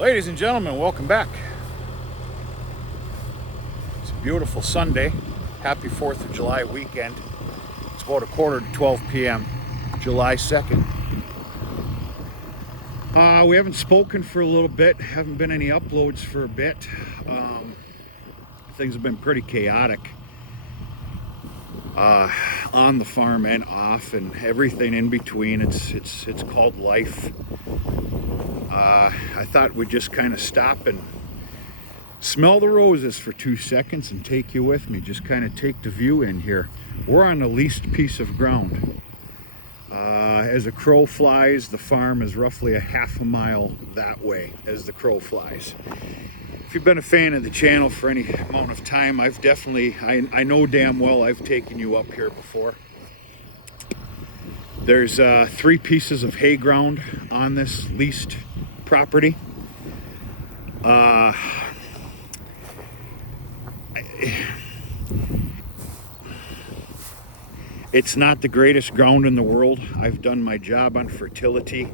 Ladies and gentlemen, welcome back. It's a beautiful Sunday. Happy 4th of July weekend. It's about 11:45 p.m. July 2nd. We haven't spoken for a little bit. Haven't been any uploads for a bit. Things have been pretty chaotic on the farm and off, and everything in between. It's called life. I thought we'd just kind of stop and smell the roses for 2 seconds and take you with me. Just kind of take the view in here. We're on the least piece of ground. As a crow flies, the farm is roughly a half a mile that way as the crow flies. If you've been a fan of the channel for any amount of time, I know damn well I've taken you up here before. There's 3 pieces of hay ground on this leased property. It's not the greatest ground in the world. I've done my job on fertility,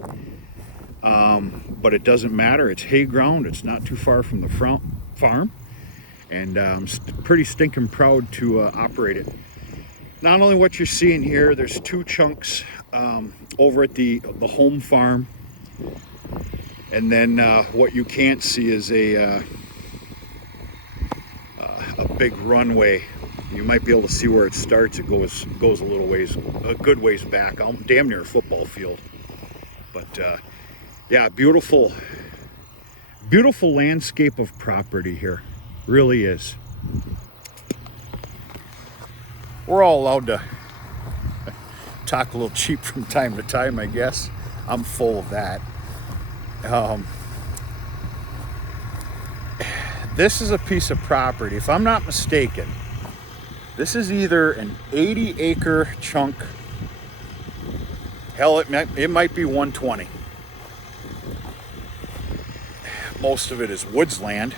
but it doesn't matter. It's hay ground. It's not too far from the front farm, and I'm pretty stinking proud to operate it. Not only what you're seeing here, there's 2 chunks over at the home farm, and then what you can't see is a big runway. You might be able to see where it starts. It goes a little ways, a good ways back, damn near a football field. But yeah, beautiful landscape of property here. Really is. We're all allowed to talk a little cheap from time to time, I guess. I'm full of that. This is a piece of property, if I'm not mistaken. This is either an 80-acre chunk. Hell, it might be 120. Most of it is woods land.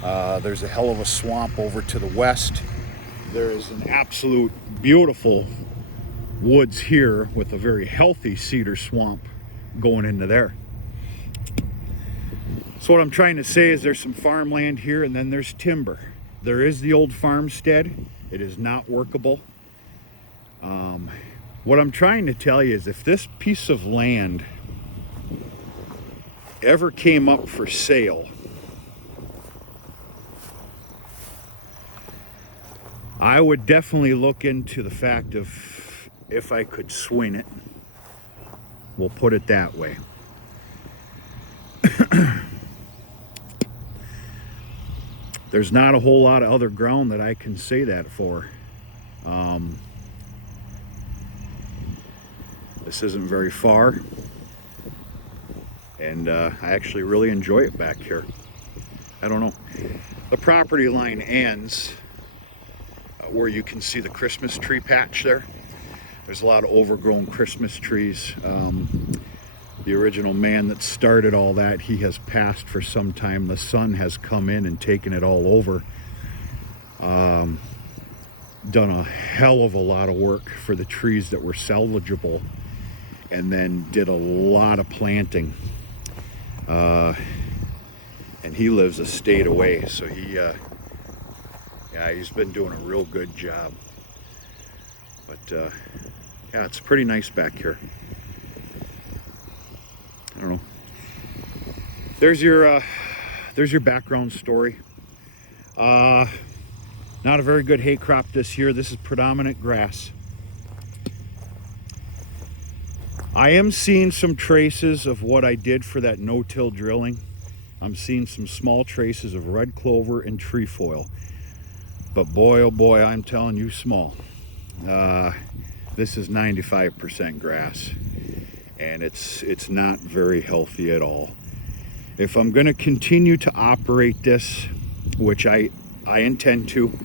There's a hell of a swamp over to the west. There is an absolute beautiful woods here with a very healthy cedar swamp going into there. So what I'm trying to say is there's some farmland here, and then there's timber. There is the old farmstead. It is not workable. What I'm trying to tell you is if this piece of land ever came up for sale, I would definitely look into the fact of if I could swing it. We'll put it that way. There's not a whole lot of other ground that I can say that for. This isn't very far, and I actually really enjoy it back here. I don't know. The property line ends where you can see the Christmas tree patch there. There's a lot of overgrown Christmas trees. The original man that started all that, he has passed for some time. The son has come in and taken it all over. Done a hell of a lot of work for the trees that were salvageable, and then did a lot of planting. And he lives a state away, so yeah, he's been doing a real good job. But yeah, it's pretty nice back here. I don't know. There's your background story. Not a very good hay crop this year. This is predominant grass. I am seeing some traces of what I did for that no-till drilling. I'm seeing some small traces of red clover and trefoil. But boy, oh boy, I'm telling you, small. This is 95% grass. And it's not very healthy at all. If I'm going to continue to operate this, which I intend to,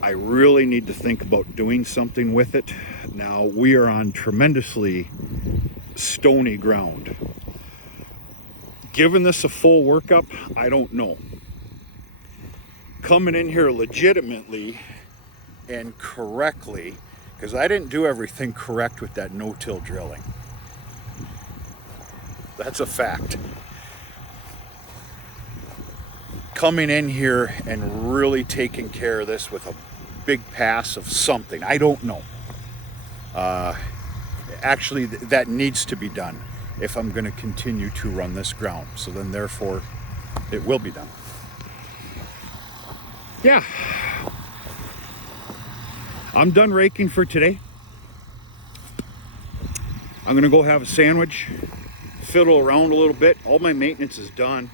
I really need to think about doing something with it. Now, we are on tremendously stony ground. Giving this a full workup, I don't know. Coming in here legitimately and correctly, because I didn't do everything correct with that no-till drilling. That's a fact. coming in here and really taking care of this with a big pass of something. I don't know. Actually, that needs to be done if I'm going to continue to run this ground. So then therefore it will be done. Yeah, I'm done raking for today. I'm gonna go have a sandwich, fiddle around a little bit. All my maintenance is done,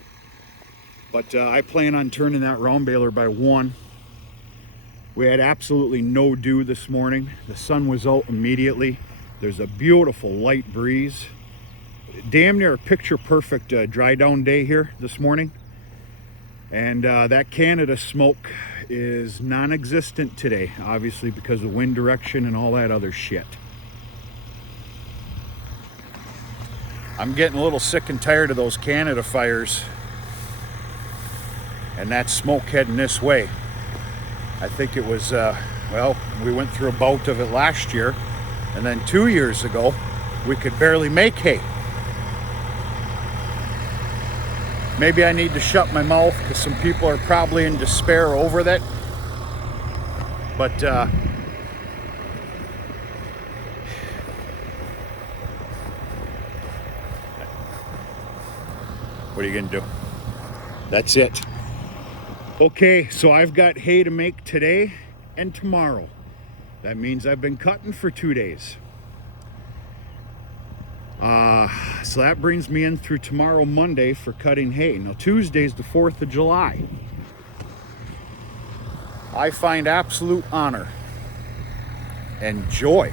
but I plan on turning that round baler by 1. We had absolutely no dew this morning. The sun was out immediately. There's a beautiful light breeze. Damn near a picture perfect dry down day here this morning. And that Canada smoke is non-existent today, obviously because of wind direction and all that other shit. I'm getting a little sick and tired of those Canada fires and that smoke heading this way. I think it was, well, we went through a bout of it last year, and then 2 years ago, we could barely make hay. Maybe I need to shut my mouth because some people are probably in despair over that. But what are you gonna do? That's it. Okay, so I've got hay to make today and tomorrow. That means I've been cutting for 2 days. So that brings me in through tomorrow, Monday, for cutting hay. Now Tuesday's the 4th of July. I find absolute honor and joy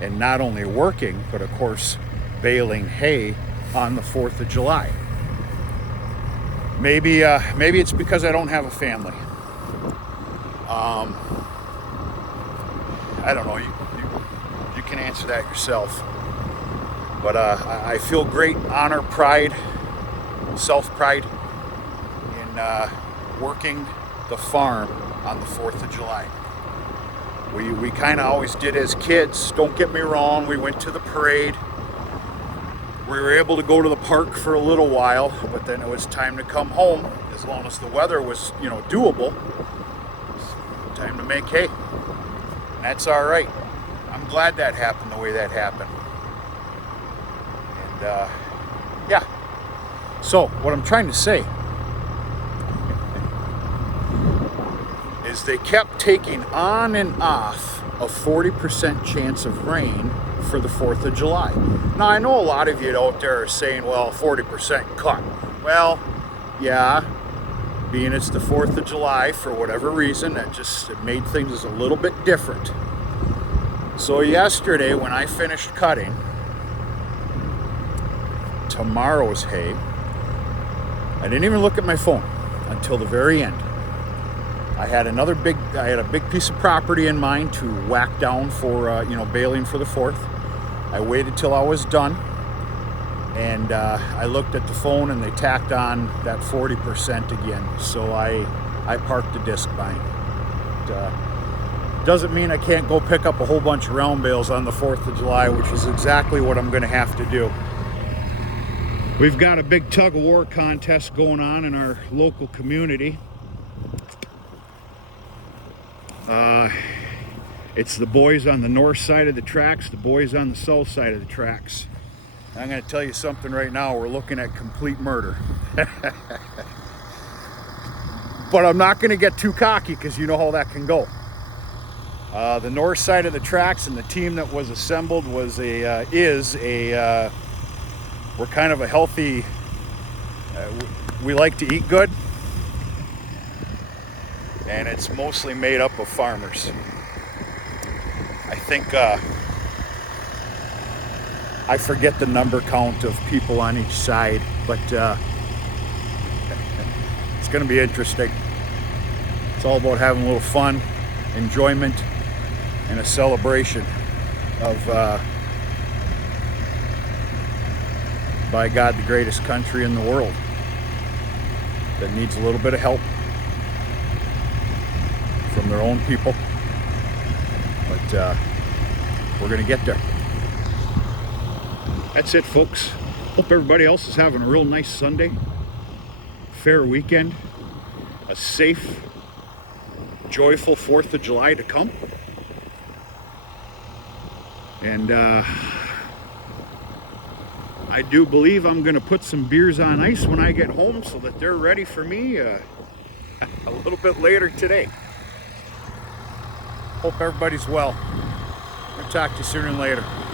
in not only working, but of course baling hay on the 4th of July. Maybe it's because I don't have a family. I don't know. You can answer that yourself. But I feel great honor, pride, self-pride in working the farm on the 4th of July. We kind of always did as kids. Don't get me wrong. We went to the parade. We were able to go to the park for a little while, but then it was time to come home. As long as the weather was, doable, it's time to make hay. And that's all right. I'm glad that happened the way that happened. And yeah. So what I'm trying to say is they kept taking on and off a 40% chance of rain for the 4th of July. Now, I know a lot of you out there are saying, well, 40% cut. Well, yeah, being it's the 4th of July, for whatever reason, it made things a little bit different. So yesterday, when I finished cutting tomorrow's hay, I didn't even look at my phone until the very end. I had a big piece of property in mind to whack down for, baling for the 4th. I waited till I was done, and I looked at the phone, and they tacked on that 40% again. So I parked the disc buying. Doesn't mean I can't go pick up a whole bunch of round bales on the 4th of July, which is exactly what I'm going to have to do. We've got a big tug-of-war contest going on in our local community. It's the boys on the north side of the tracks, the boys on the south side of the tracks. I'm going to tell you something right now, we're looking at complete murder. But I'm not going to get too cocky because you know how that can go. The north side of the tracks and the team that was assembled we're kind of a healthy, we like to eat good. And it's mostly made up of farmers. I think, I forget the number count of people on each side, but it's going to be interesting. It's all about having a little fun, enjoyment, and a celebration of, by God, the greatest country in the world that needs a little bit of help from their own people. But we're going to get there. That's it, folks. Hope everybody else is having a real nice Sunday. fair weekend, a safe, joyful 4th of July to come. And I do believe I'm going to put some beers on ice when I get home so that they're ready for me a little bit later today. Hope everybody's well. I'll talk to you sooner than later.